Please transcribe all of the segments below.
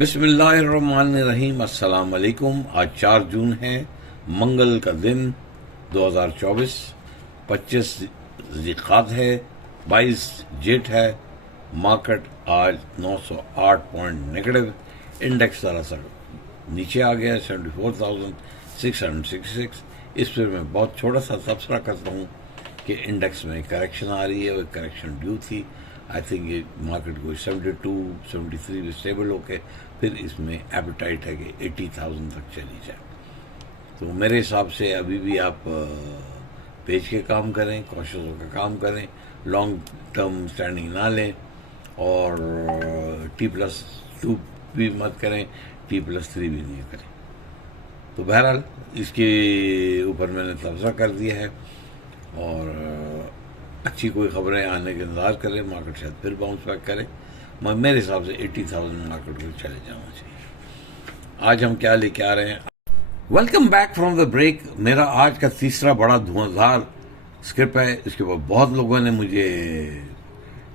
بسم اللہ الرحمن الرحیم۔ السلام علیکم۔ آج 4 جون ہے، منگل کا دن 2024، 25 ذی-القعدہ ہے، 22 جیٹ ہے۔ مارکیٹ آج 908 پوائنٹ نگیٹو، انڈیکس ذرا سا نیچے آ گیا 74,666۔ اس پر میں بہت چھوٹا سا تبصرہ کرتا ہوں کہ انڈیکس میں کریکشن آ رہی ہے، وہ کریکشن ڈیو تھی۔ آئی تھنک یہ مارکیٹ کو 72 73 میں اسٹیبل ہو کے پھر اس میں ایپیٹائٹ ہے کہ 80,000 تک چلی جائے۔ تو میرے حساب سے ابھی بھی آپ بیچ کے کام کریں، کوشش ہو کے کام کریں، لانگ ٹرم اسٹینڈنگ نہ لیں، اور T+2 بھی مت کریں، T+3 بھی نہیں کریں۔ تو بہرحال اس کے اوپر میں نے تبصرہ کر دیا ہے، اور اچھی کوئی خبریں آنے کے انتظار کریں۔ مارکیٹ شاید پھر باؤنس بیک کرے، مگر میرے حساب سے 80,000 مارکیٹ کو چلے جانا چاہیے۔ آج ہم کیا لے کے آ رہے ہیں؟ Welcome back from the break. میرا آج کا تیسرا بڑا دھواں دھار اسکرپٹ ہے۔ اس کے بعد بہت لوگوں نے مجھے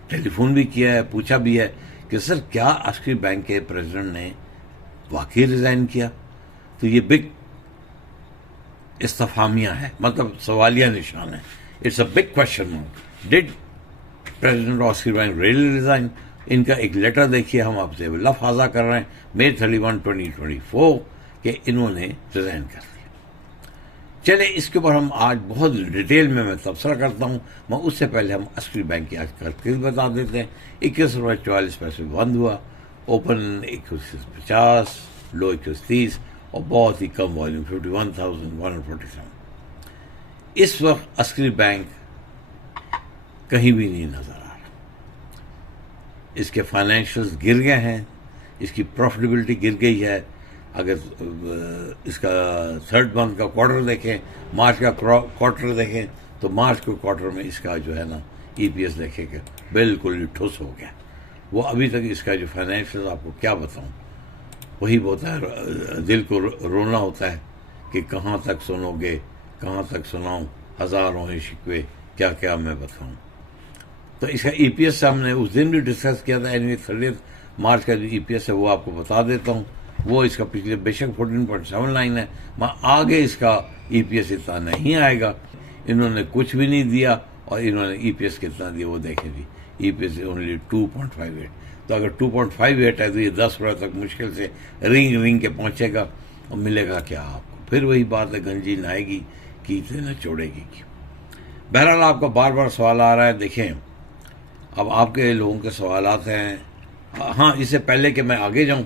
ٹیلی فون بھی کیا ہے، پوچھا بھی ہے کہ سر کیا عسکری بینک کے پریزیڈنٹ نے واقعی ریزائن کیا؟ تو یہ بگ استفہامیہ ہے، مطلب سوالیہ نشان ہے۔ It's a big question mark. Did president of Askari bank really resign? ان کا ایک لیٹر دیکھیے، ہم آپ سے لفظہ کر رہے ہیں، May 31, 2024 کہ انہوں نے ریزائن کر دیا۔ چلے اس کے اوپر ہم آج بہت ڈیٹیل میں تبصرہ کرتا ہوں، مگر اس سے پہلے ہم عسکری بینک کی آج کل بتا دیتے ہیں۔ 21.44 بند ہوا، اوپن 21.50، لو 21.30، اور بہت ہی کم والیوم 51,147۔ اس وقت عسکری بینک کہیں بھی نہیں نظر آ رہا۔ اس کے فائنینشیلز گر گئے ہیں، اس کی پروفٹیبلٹی گر گئی ہے۔ اگر اس کا تھرڈ منتھ کا کوارٹر دیکھیں، مارچ کا کوارٹر دیکھیں، تو مارچ کے کوارٹر میں اس کا جو ہے نا EPS دیکھیں کہ بالکل ہی ٹھوس ہو گیا۔ وہ ابھی تک اس کا جو فائنینشیل آپ کو کیا بتاؤں، وہی ہوتا ہے، دل کو رونا ہوتا ہے کہ کہاں تک سنو گے، کہاں تک سناؤں، ہزاروں ہیں شکوے، کیا کیا میں بتاؤں۔ تو اس کا EPS ہم نے اس دن بھی ڈسکس کیا تھا، 30 مارچ کا جو EPS ہے وہ آپ کو بتا دیتا ہوں۔ وہ اس کا پچھلے بے شک 14.79 ہے، مگر آگے اس کا EPS اتنا نہیں آئے گا۔ انہوں نے کچھ بھی نہیں دیا، اور انہوں نے EPS کتنا دیا وہ دیکھیں جی، EPS اونلی 2.58۔ تو اگر 2.58 ہے تو یہ 10 روپے تک مشکل سے رنگ کے پہنچے گا، اور ملے گا کیا آپ کو؟ پھر وہی بات ہے، گنجی نہائے گی کیتے نہ چھوڑے گی کی۔ بہرحال آپ کا بار بار سوال آ رہا ہے، دیکھیں اب آپ کے لوگوں کے سوالات ہیں۔ ہاں، اس سے پہلے کہ میں آگے جاؤں،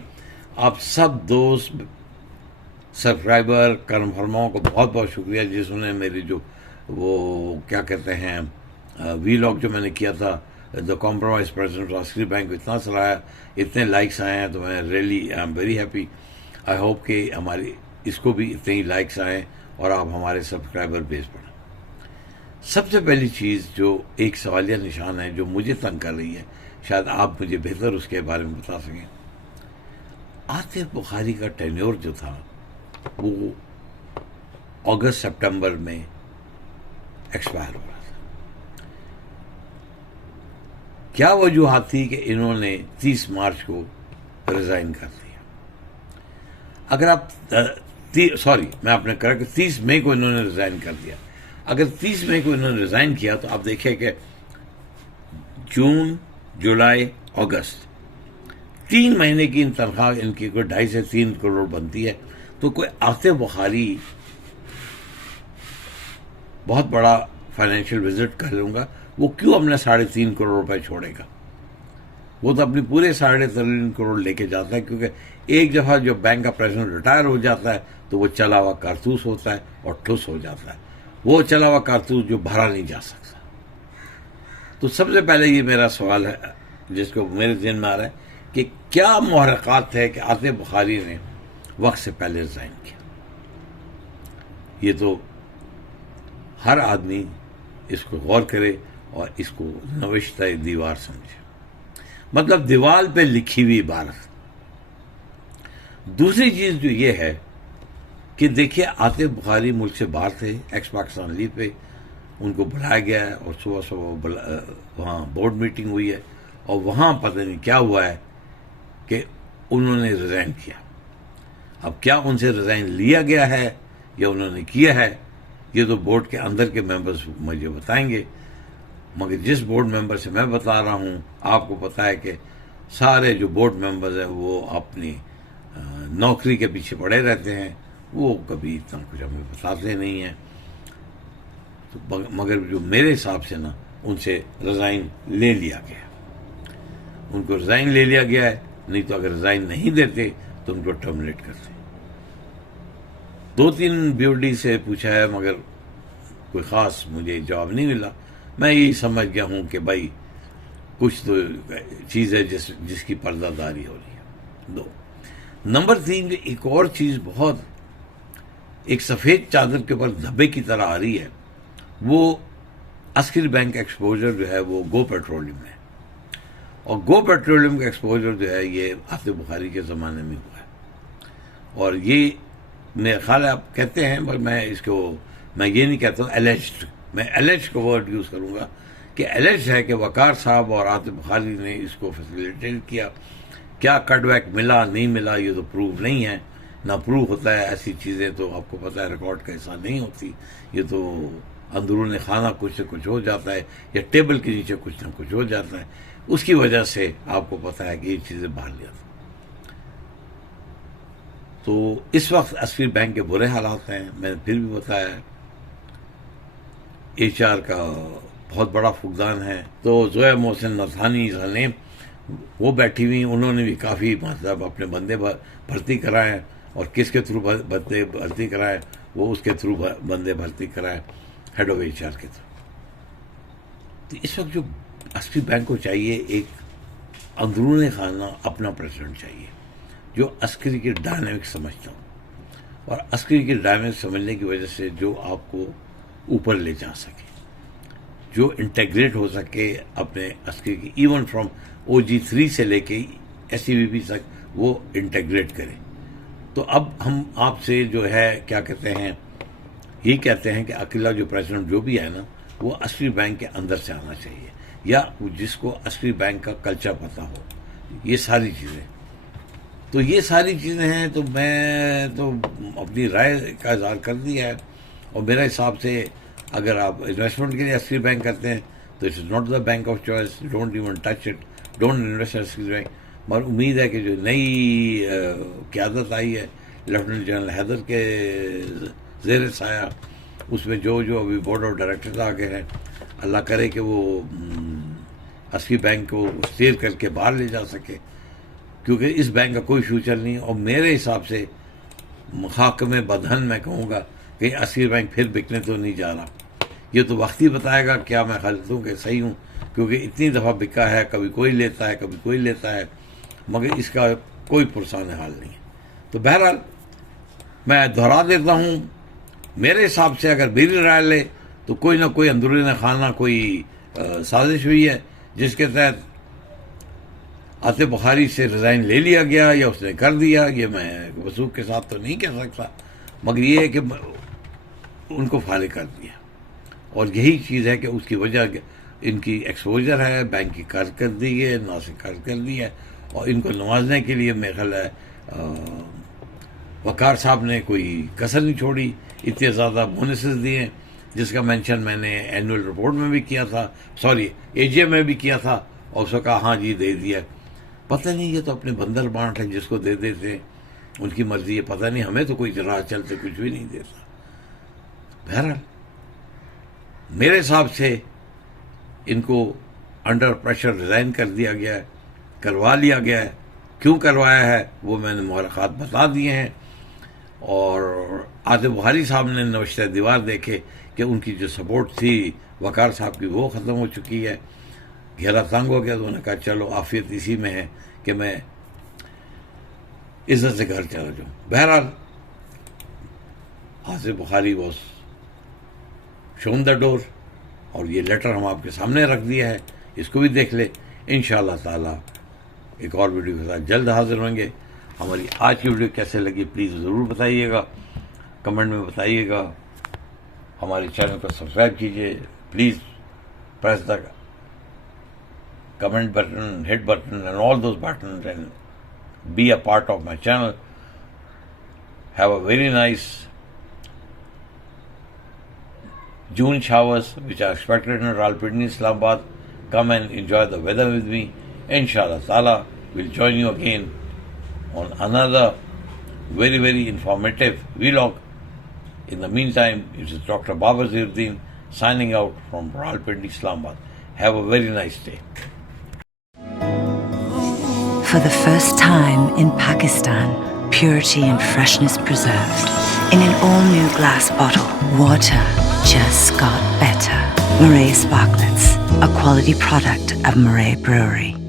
آپ سب دوست سبسکرائبر کنفرماؤں کو بہت بہت شکریہ، جنہوں نے میری جو وہ کیا کہتے ہیں وی لاگ جو میں نے کیا تھا دا compromise president of Askari bank, اتنا سراہا، اتنے لائکس آئے ہیں، تو میں really I am very happy. I hope کہ ہماری اس کو بھی اتنے ہی لائکس آئیں اور آپ ہمارے سبسکرائبر بیس بڑھیں۔ سب سے پہلی چیز جو ایک سوالیہ نشان ہے جو مجھے تنگ کر رہی ہے، شاید آپ مجھے بہتر اس کے بارے میں بتا سکیں۔ آصف بخاری کا ٹینیور جو تھا وہ اگست سپٹمبر میں ایکسپائر ہو رہا تھا۔ کیا وجوہات تھی کہ انہوں نے 30 مارچ کو ریزائن کر دیا؟ اگر آپ میں آپ نے کہا کہ 30 مئی کو انہوں نے ریزائن کر دیا۔ اگر 30 مئی کو انہوں نے ریزائن کیا تو آپ دیکھیں کہ جون، جولائی، اگست، 3 مہینے کی تنخواہ ان کی کوئی 2.5 سے 3 کروڑ بنتی ہے۔ تو کوئی آصف بخاری بہت بڑا فائنینشیل وزٹ کر لوں گا، وہ کیوں اپنے 3.5 کروڑ روپے چھوڑے گا؟ وہ تو اپنی پورے 3.5 کروڑ لے کے جاتا ہے، کیونکہ ایک دفعہ جو بینک کا پریزیڈنٹ ریٹائر ہو جاتا ہے تو وہ چلا ہوا کارتوس ہوتا ہے اور ٹھوس ہو جاتا ہے، وہ چلا ہوا کارتوس جو بھرا نہیں جا سکتا۔ تو سب سے پہلے یہ میرا سوال ہے جس کو میرے ذہن میں آ رہا ہے کہ کیا محرکات ہے کہ آصف بخاری نے وقت سے پہلے ریزائن کیا؟ یہ تو ہر آدمی اس کو غور کرے اور اس کو نوشتہ دیوار سمجھے، مطلب دیوار پہ لکھی ہوئی عبارت۔ دوسری چیز جو یہ ہے کہ دیکھیے آصف بخاری ملک سے باہر تھے، ایکس پاکستان لیو پہ، ان کو بلایا گیا ہے، اور صبح وہاں بورڈ میٹنگ ہوئی ہے، اور وہاں پتہ نہیں کیا ہوا ہے کہ انہوں نے ریزائن کیا. اب کیا ان سے ریزائن لیا گیا ہے یا انہوں نے کیا ہے یہ تو بورڈ کے اندر کے ممبرز مجھے بتائیں گے. مگر جس بورڈ ممبر سے میں بتا رہا ہوں آپ کو پتا ہے کہ سارے جو بورڈ ممبرز ہیں وہ اپنی نوکری کے پیچھے پڑے رہتے ہیں, وہ کبھی اتنا کچھ ہمیں بتاتے نہیں ہیں. تو مگر جو میرے حساب سے نا ان سے ریزائن لے لیا گیا, ان کو ریزائن لے لیا گیا ہے. نہیں تو اگر ریزائن نہیں دیتے تو ان کو ٹرمینیٹ کرتے. 2-3 BOD سے پوچھا ہے مگر کوئی خاص مجھے جواب نہیں ملا. میں یہی سمجھ گیا ہوں کہ بھائی کچھ تو چیز ہے جس کی پردہ داری ہو رہی ہے. 2 نمبر 3 ایک اور چیز بہت ایک سفید چادر کے اوپر دھبے کی طرح آ رہی ہے, وہ عسکری بینک ایکسپوجر جو ہے وہ گو پیٹرولیم ہے. اور گو پیٹرولیم کا ایکسپوجر جو ہے یہ آصف بخاری کے زمانے میں ہوا ہے. اور یہ میرا خیال ہے آپ کہتے ہیں پر میں یہ نہیں کہتا ہوں ایلیجڈ, میں ایلیج کا ورڈ یوز کروں گا کہ ایلیج ہے کہ وقار صاحب اور آصف بخاری نے اس کو فیسیلیٹیٹ کیا. کیا کٹ بیک ملا نہیں ملا یہ تو پروف نہیں ہے, نہ پروف ہوتا ہے. ایسی چیزیں تو آپ کو پتہ ہے ریکارڈ کا حصہ نہیں ہوتی, یہ تو اندرون خانہ کچھ سے کچھ ہو جاتا ہے یا ٹیبل کے نیچے کچھ نہ کچھ ہو جاتا ہے. اس کی وجہ سے آپ کو پتہ ہے کہ یہ چیزیں باہر لے آتی. تو اس وقت عسکری بینک کے برے حالات ہیں. میں نے پھر بھی بتایا HR کا بہت بڑا فقدان ہے. تو زویا محسن نتھانی سلیم وہ بیٹھی ہوئی, انہوں نے بھی کافی مطلب اپنے بندے بھرتی کرائے, اور کس کے تھرو بندے بھرتی کرائے, وہ اس کے تھرو بندے بھرتی کرائے ہیڈ آف HR کے تھرو. تو اس وقت جو عسکری بینک کو چاہیے ایک اندرون خانہ اپنا پریزیڈنٹ چاہیے جو عسکری کی ڈائنامک سمجھتا ہو, اور عسکری کی ڈائنامک سمجھنے کی وجہ سے جو آپ کو اوپر لے جا سکے, جو انٹیگریٹ ہو سکے اپنے عسکری کی, ایون فرام OG3 سے لے کے SCVP تک وہ انٹیگریٹ کرے. تو اب ہم آپ سے جو ہے کیا کہتے ہیں, یہ کہتے ہیں کہ اکیلا جو پریزیڈنٹ جو بھی ہے نا وہ عسکری بینک کے اندر سے آنا چاہیے, یا جس کو عسکری بینک کا کلچر پتہ ہو. یہ ساری چیزیں تو یہ ساری چیزیں ہیں. تو میں تو اپنی رائے کا اظہار کر دیا ہے, اور میرے حساب سے اگر آپ انویسٹمنٹ کے لیے عسکری بینک کرتے ہیں تو it is not the bank of choice. Don't even touch it, don't invest عسکری بینک. مگر امید ہے کہ جو نئی قیادت آئی ہے لیفٹیننٹ جنرل حیدر کے زیر سایہ, اس میں جو ابھی بورڈ آف ڈائریکٹرز آ گئے ہیں, اللہ کرے کہ وہ عسکری بینک کو سیل کر کے باہر لے جا سکے, کیونکہ اس بینک کا کوئی فیوچر نہیں. اور میرے حساب سے محاکمے بدہن میں کہوں گا کہ عسکری بینک پھر بکنے تو نہیں جا رہا. یہ تو وقت ہی بتائے گا کیا میں غلط ہوں کہ صحیح ہوں, کیونکہ اتنی دفعہ بکا ہے, کبھی کوئی لیتا ہے کبھی کوئی لیتا ہے, مگر اس کا کوئی پرسان حال نہیں ہے. تو بہرحال میں دہرا دیتا ہوں, میرے حساب سے اگر میری رائے لے تو کوئی نہ کوئی اندرون خانہ کوئی سازش ہوئی ہے جس کے تحت آصف بخاری سے ریزائن لے لیا گیا یا اس نے کر دیا. یہ میں وثوق کے ساتھ تو نہیں کہہ سکتا, مگر یہ ہے کہ ان کو فارغ کر دیا, اور یہی چیز ہے کہ اس کی وجہ ان کی ایکسپوجر ہے, بینک کی کارکردگی ہے, ناسک کارکردگی ہے, اور ان کو نوازنے کے لیے میرا خیال ہے وقار صاحب نے کوئی کسر نہیں چھوڑی. اتنے زیادہ بونسز دیے جس کا مینشن میں نے اینول رپورٹ میں بھی کیا تھا, AGM میں بھی کیا تھا, اور اس کو کہا ہاں جی دے دیا. پتہ نہیں یہ تو اپنے بندر بانٹ ہے, جس کو دے دیتے ان کی مرضی ہے, پتہ نہیں, ہمیں تو کوئی راہ چلتے کچھ بھی نہیں دیتا. بہرحال میرے حساب سے ان کو انڈر پریشر ریزائن کر دیا گیا ہے, کروا لیا گیا ہے. کیوں کروایا ہے وہ میں نے مورخات بتا دیے ہیں, اور آصف بخاری صاحب نے نوشتہ دیوار دیکھے کہ ان کی جو سپورٹ تھی وقار صاحب کی وہ ختم ہو چکی ہے, گھیرا تنگ ہو گیا. تو انہوں نے کہا چلو عافیت اسی میں ہے کہ میں عزت سے گھر چلا جاؤں. بہرحال آصف بخاری واز شون دا ڈور, اور یہ لیٹر ہم آپ کے سامنے رکھ دیا ہے, اس کو بھی دیکھ لیں. انشاءاللہ تعالی ایک اور ویڈیو کے ساتھ جلد حاضر ہوں گے. ہماری آج کی ویڈیو کیسے لگی پلیز ضرور بتائیے گا, کمنٹ میں بتائیے گا. ہمارے چینل کو سبسکرائب کیجیے please, press the comment button, hit button and all those buttons, and be a part of my channel. Have a very nice June showers, which are expected in Rawalpindi, Islamabad. Come and enjoy the weather with me. Inshallah Ta'ala, we'll join you again on another very, very informative vlog. In the meantime, it is Dr. Babar Zainuddin signing out from Rawalpindi, Islamabad. Have a very nice day. For the first time in Pakistan, purity and freshness preserved. In an all-new glass bottle, water just got better. Murray Sparklets, a quality product of Murray Brewery.